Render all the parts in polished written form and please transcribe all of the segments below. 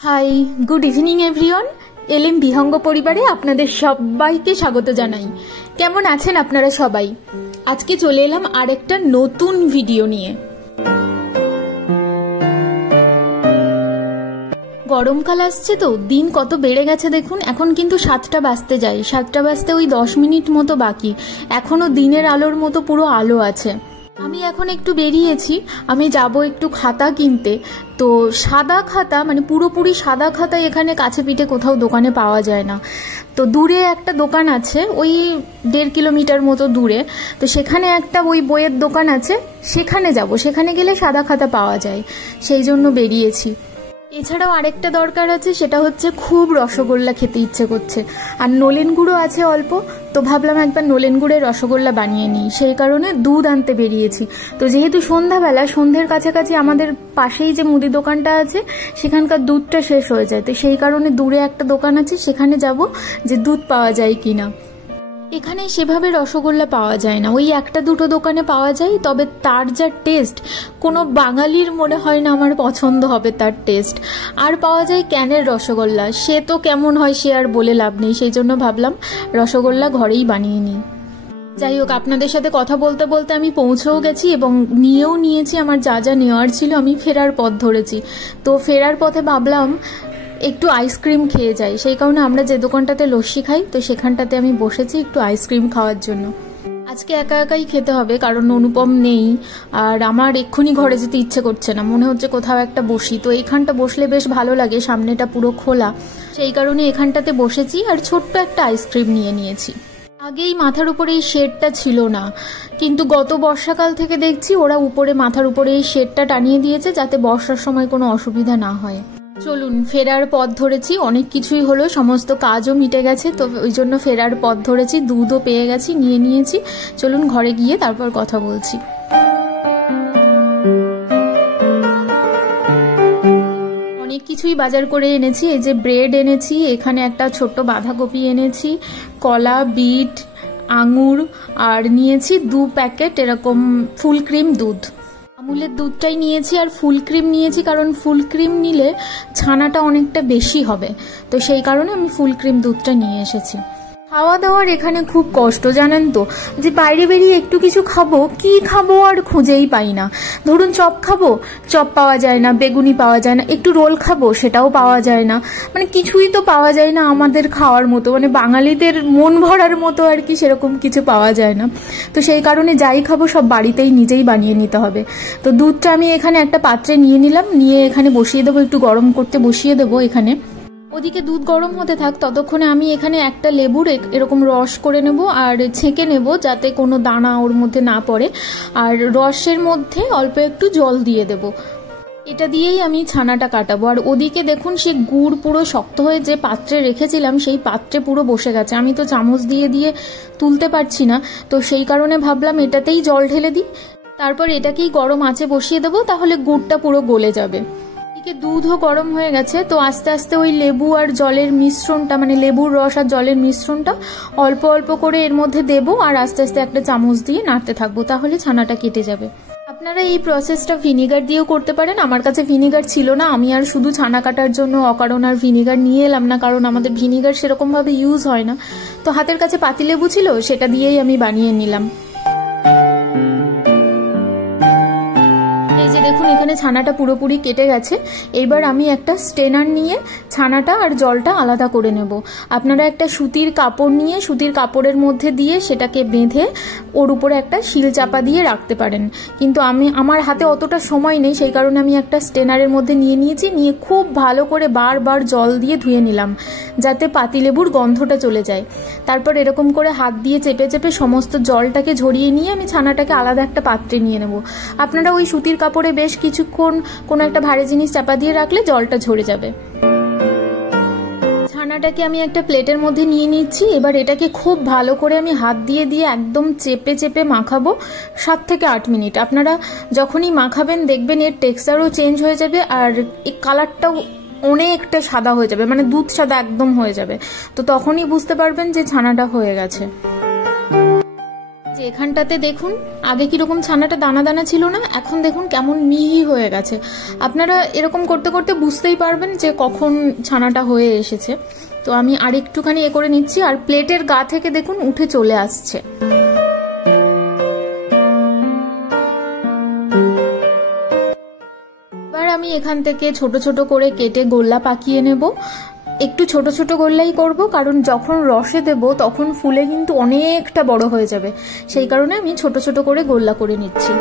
High, good evening everyone. LM Bihanga পরিবারে আপনাদের সবাইকে স্বাগত জানাই। কেমন আছেন আপনারা সবাই? আজকে চলে এলাম আরেকটা নতুন ভিডিও নিয়ে। গরমকাল আসছে তো, দিন কত বেড়ে গেছে দেখুন। এখন কিন্তু 7টা বাজতে যায়, 7টা বাজতে ওই 10 মিনিট মতো বাকি। এখনো দিনের আলোর মতো পুরো আলো আছে। আমি এখন একটু বেরিয়েছি, আমি যাব একটু খাতা কিনতে। তো সাদা খাতা, মানে পুরোপুরি সাদা খাতা এখানে কাছে পিঠে কোথাও দোকানে পাওয়া যায় না। তো দূরে একটা দোকান আছে, ওই 1.5 কিলোমিটার মতো দূরে। তো সেখানে একটা ওই বইয়ের দোকান আছে, সেখানে যাব। সেখানে গেলে সাদা খাতা পাওয়া যায়, সেই জন্য বেরিয়েছি। এছাড়াও আরেকটা দরকার আছে, সেটা হচ্ছে খুব রসগোল্লা খেতে ইচ্ছে করছে। আর নলেন গুঁড়ো আছে অল্প, তো ভাবলাম একবার নলেন গুঁড়ের রসগোল্লা বানিয়ে নিই, সেই কারণে দুধ আনতে বেরিয়েছি। তো যেহেতু সন্ধ্যাবেলা, সন্ধ্যের কাছাকাছি আমাদের পাশেই যে মুদি দোকানটা আছে সেখানকার দুধটা শেষ হয়ে যায়। তো সেই কারণে দূরে একটা দোকান আছে, সেখানে যাব যে দুধ পাওয়া যায় কিনা। এখানে সেভাবে রসগোল্লা পাওয়া যায় না, ওই একটা দুটো দোকানে পাওয়া যায়। তবে তার যা টেস্ট, কোনো বাঙালির মনে হয় না আমার পছন্দ হবে তার টেস্ট। আর পাওয়া যায় ক্যানের রসগোল্লা, সে তো কেমন হয় সে আর বলে লাভ নেই। সেই জন্য ভাবলাম রসগোল্লা ঘরেই বানিয়ে নিই। যাই হোক, আপনাদের সাথে কথা বলতে বলতে আমি পৌঁছেও গেছি এবং নিয়েও নিয়েছি আমার যা যা নেওয়ার ছিল। আমি ফেরার পথ ধরেছি। তো ফেরার পথে ভাবলাম একটু আইসক্রিম খেয়ে যাই, সেই কারণে আমরা যে দোকানটাতে লস্যি খাই, তো সেখানটাতে আমি বসেছি একটু আইসক্রিম খাওয়ার জন্য। আজকে একা একাই খেতে হবে, কারণ অনুপম নেই। আর আমার এক্ষুনি ঘরে যেতে ইচ্ছে করছে না, মনে হচ্ছে কোথাও একটা বসি। তো এইখানটা বসলে বেশ ভালো লাগে, সামনেটা পুরো খোলা, সেই কারণে এখানটাতে বসেছি আর ছোট্ট একটা আইসক্রিম নিয়ে নিয়েছি। আগেই মাথার উপরে এই শেডটা ছিল না, কিন্তু গত বর্ষাকাল থেকে দেখছি ওরা উপরে মাথার উপরে এই শেডটা টানিয়ে দিয়েছে, যাতে বর্ষার সময় কোনো অসুবিধা না হয়। চলুন, ফেরার পথ ধরেছি, অনেক কিছুই হলো, সমস্ত কাজও মিটে গেছে। তো ওই জন্য ফেরার পথ ধরেছি, দুধও পেয়ে গেছি, নিয়ে নিয়েছি। চলুন ঘরে গিয়ে তারপর কথা বলছি। অনেক কিছুই বাজার করে এনেছি। এই যে ব্রেড এনেছি, এখানে একটা ছোট্ট বাঁধাকপি এনেছি, কলা, বিট, আঙুর, আর নিয়েছি 2 প্যাকেট এরকম ফুল ক্রিম দুধ। আমুলের দুধটাই নিয়েছি আর ফুল ক্রিম নিয়েছি, কারণ ফুল ক্রিম নিলে ছানাটা অনেকটা বেশি হবে। তো সেই কারণে আমি ফুল ক্রিম দুধটা নিয়ে এসেছি। খাওয়া দাওয়ার এখানে খুব কষ্ট, জানেন তো, যে বাইরে বেরিয়ে একটু কিছু খাবো, কি খাবো আর খুঁজেই পাই না। ধরুন চপ খাবো, চপ পাওয়া যায় না, বেগুনি পাওয়া যায় না। একটু রোল খাবো, সেটাও পাওয়া যায় না। মানে কিছুই তো পাওয়া যায় না আমাদের খাওয়ার মতো, মানে বাঙালিদের মন ভরার মতো আর কি, সেরকম কিছু পাওয়া যায় না। তো সেই কারণে যাই খাবো সব বাড়িতেই নিজেই বানিয়ে নিতে হবে। তো দুধটা আমি এখানে একটা পাত্রে নিয়ে নিলাম, নিয়ে এখানে বসিয়ে দেবো, একটু গরম করতে বসিয়ে দেবো এখানে। ওদিকে দুধ গরম হতে থাক, ততক্ষণে আমি এখানে একটা লেবুর এরকম রস করে নেব আর ছেঁকে নেব, যাতে কোনো দানা ওর মধ্যে না পড়ে। আর রসের মধ্যে অল্প একটু জল দিয়ে দেব। এটা দিয়েই আমি ছানাটা কাটাবো। আর ওদিকে দেখুন, সে গুড় পুরো শক্ত হয়ে যে পাত্রে রেখেছিলাম সেই পাত্রে পুরো বসে গেছে। আমি তো চামচ দিয়ে দিয়ে তুলতে পারছি না, তো সেই কারণে ভাবলাম এটাতেই জল ঢেলে দিই, তারপর এটাকেই গরম আঁচে বসিয়ে দেবো, তাহলে গুড়টা পুরো গলে যাবে। দুধও গরম হয়ে গেছে, তো আস্তে আস্তে ওই লেবু আর জলের মিশ্রণটা, মানে লেবুর রস আর জলের মিশ্রণটা অল্প অল্প করে এর মধ্যে দেবো, আর আস্তে আস্তে একটা চামচ দিয়ে নাড়তে থাকবো, তাহলে ছানাটা কেটে যাবে। আপনারা এই প্রসেসটা ভিনিগার দিয়েও করতে পারেন। আমার কাছে ভিনিগার ছিল না, আমি আর শুধু ছানা কাটার জন্য অকারণ আর ভিনিগার নিয়ে এলাম না, কারণ আমাদের ভিনিগার সেরকম ভাবে ইউজ হয় না। তো হাতের কাছে পাতিলেবু ছিল, সেটা দিয়েই আমি বানিয়ে নিলাম। দেখুন এখানে ছানাটা পুরোপুরি কেটে গেছে। এবার আমি একটা স্টেনার নিয়ে ছানাটা আর জলটা আলাদা করে নেব। আপনারা একটা সুতির কাপড় নিয়ে সুতির কাপড়ের মধ্যে দিয়ে সেটাকে বেঁধে ওর উপরে একটা শিল চাপা দিয়ে রাখতে পারেন, কিন্তু আমার হাতে অতটা সময় নেই, সেই কারণে আমি একটা স্টেনারের মধ্যে নিয়ে নিয়েছি। নিয়ে খুব ভালো করে বারবার জল দিয়ে ধুয়ে নিলাম, যাতে পাতিলেবুর গন্ধটা চলে যায়। তারপর এরকম করে হাত দিয়ে চেপে চেপে সমস্ত জলটাকে ঝরিয়ে নিয়ে আমি ছানাটাকে আলাদা একটা পাত্রে নিয়ে নেব। আপনারা ওই সুতির কাপড়ে বেশ কিছুক্ষণ কোনো একটা ভারী জিনিস চাপা দিয়ে রাখলে জলটা ঝরে যাবে। ছানাটাকে আমি একটা প্লেটের মধ্যে নিয়ে নিচ্ছি। এবার এটাকে খুব ভালো করে আমি হাত দিয়ে দিয়ে একদম চেপে চেপে মাখাবো 7 থেকে 8 মিনিট। আপনারা যখনই মাখাবেন দেখবেন এর টেক্সচারও চেঞ্জ হয়ে যাবে, আর এই কালারটাও অনেকটা সাদা হয়ে যাবে, মানে দুধ সাদা একদম হয়ে যাবে। তো তখনই বুঝতে পারবেন যে ছানাটা হয়ে গেছে। যে এখানটাতে দেখুন আগে কিরকম ছানাটা দানা দানা ছিল না, এখন দেখুন কেমন মিহি হয়ে গেছে। আপনারা এরকম করতে করতে বুঝতেই পারবেন যে কখন ছানাটা হয়ে এসেছে। তো আমি আর একটুখানি করে নিচ্ছি, আর প্লেটের গা থেকে দেখুন উঠে চলে আসছে। এবার আমি এখান থেকে ছোট ছোট করে কেটে গোল্লা পাকিয়ে নেব। একটু ছোট ছোট গোল্লাই করব, কারণ যখন রসে দেব তখন ফুলে কিন্তু অনেকটা বড় হয়ে যাবে, সেই কারণে আমি ছোট ছোট করে গোল্লা করে নিচ্ছি।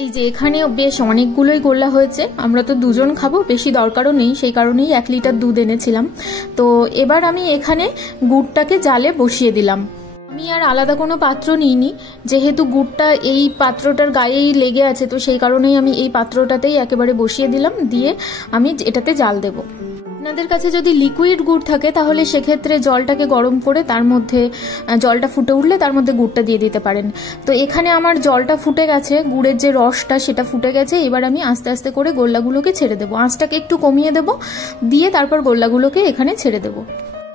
এই যে এখানে বেশ অনেকগুলোই গোল্লা হয়েছে, আমরা তো দুজন খাবো, বেশি দরকারও নেই, সেই কারণেই 1 লিটার দুধ এনেছিলাম। তো এবার আমি এখানে গুড়টাকে জালে বসিয়ে দিলাম। আমি আর আলাদা কোনো পাত্র নিইনি, যেহেতু গুড়টা এই পাত্রটার গায়েই লেগে আছে, তো সেই কারণেই আমি এই পাত্রটাতেই একেবারে বসিয়ে দিলাম, দিয়ে আমি এটাতে জাল দেব। আপনাদের কাছে যদি লিকুইড গুড় থাকে তাহলে সেক্ষেত্রে জলটাকে গরম করে তার মধ্যে জলটা ফুটে উঠলে তার মধ্যে গুড়টা দিয়ে দিতে পারেন। তো এখানে আমার জলটা ফুটে গেছে, গুড়ের যে রসটা সেটা ফুটে গেছে। এবার আমি আস্তে আস্তে করে গোল্লাগুলোকে ছেড়ে দেবো, আঁচটাকে একটু কমিয়ে দেব, দিয়ে তারপর গোল্লাগুলোকে এখানে ছেড়ে দেবো।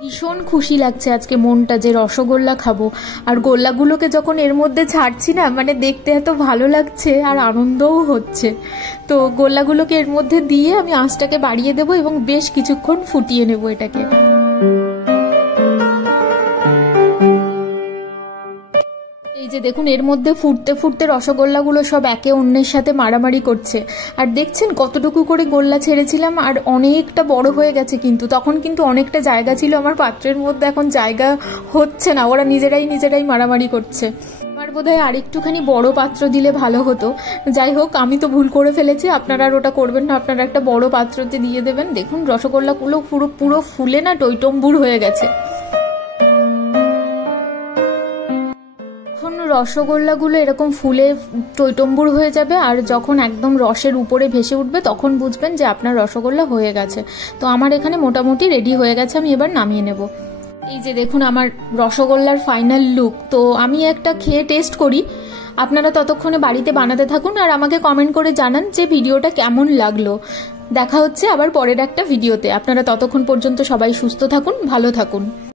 ভীষণ খুশি লাগছে আজকে মনটা যে রসগোল্লা খাবো, আর গোল্লাগুলোকে যখন এর মধ্যে ছাড়ছি না, মানে দেখতে এত ভালো লাগছে আর আনন্দও হচ্ছে। তো গোল্লাগুলোকে এর মধ্যে দিয়ে আমি আঁচটাকে বাড়িয়ে দেবো এবং বেশ কিছুক্ষণ ফুটিয়ে নেব এটাকে। এই যে দেখুন এর মধ্যে ফুটতে ফুটতে রসগোল্লাগুলো সব একে অন্যের সাথে মারামারি করছে, আর দেখছেন কতটুকু করে গোল্লা ছেড়েছিলাম আর অনেকটা বড় হয়ে গেছে। কিন্তু তখন কিন্তু অনেকটা জায়গা ছিল আমার পাত্রের মধ্যে, এখন জায়গা হচ্ছে না, ওরা নিজেরাই মারামারি করছে। আমার বোধহয় আরেকটুখানি বড় পাত্র দিলে ভালো হতো। যাই হোক, আমি তো ভুল করে ফেলেছি, আপনারা আর ওটা করবেন না, আপনারা একটা বড় পাত্রতে দিয়ে দেবেন। দেখুন রসগোল্লাগুলো পুরো ফুলে না টইটম্বুর হয়ে গেছে। রসগোল্লাগুলো এরকম ফুলে টইটম্বুর হয়ে যাবে, আর যখন একদম রসের উপরে ভেসে উঠবে তখন বুঝবেন যে আপনার রসগোল্লা হয়ে গেছে। তো আমার এখানে মোটামুটি রেডি হয়ে গেছে, আমি এবার নামিয়ে নেব। এই যে দেখুন আমার রসগোল্লার ফাইনাল লুক। তো আমি একটা খেয়ে টেস্ট করি, আপনারা ততক্ষণে বাড়িতে বানাতে থাকুন আর আমাকে কমেন্ট করে জানান যে ভিডিওটা কেমন লাগলো। দেখা হচ্ছে আবার পরের একটা ভিডিওতে। আপনারা ততক্ষণ পর্যন্ত সবাই সুস্থ থাকুন, ভালো থাকুন।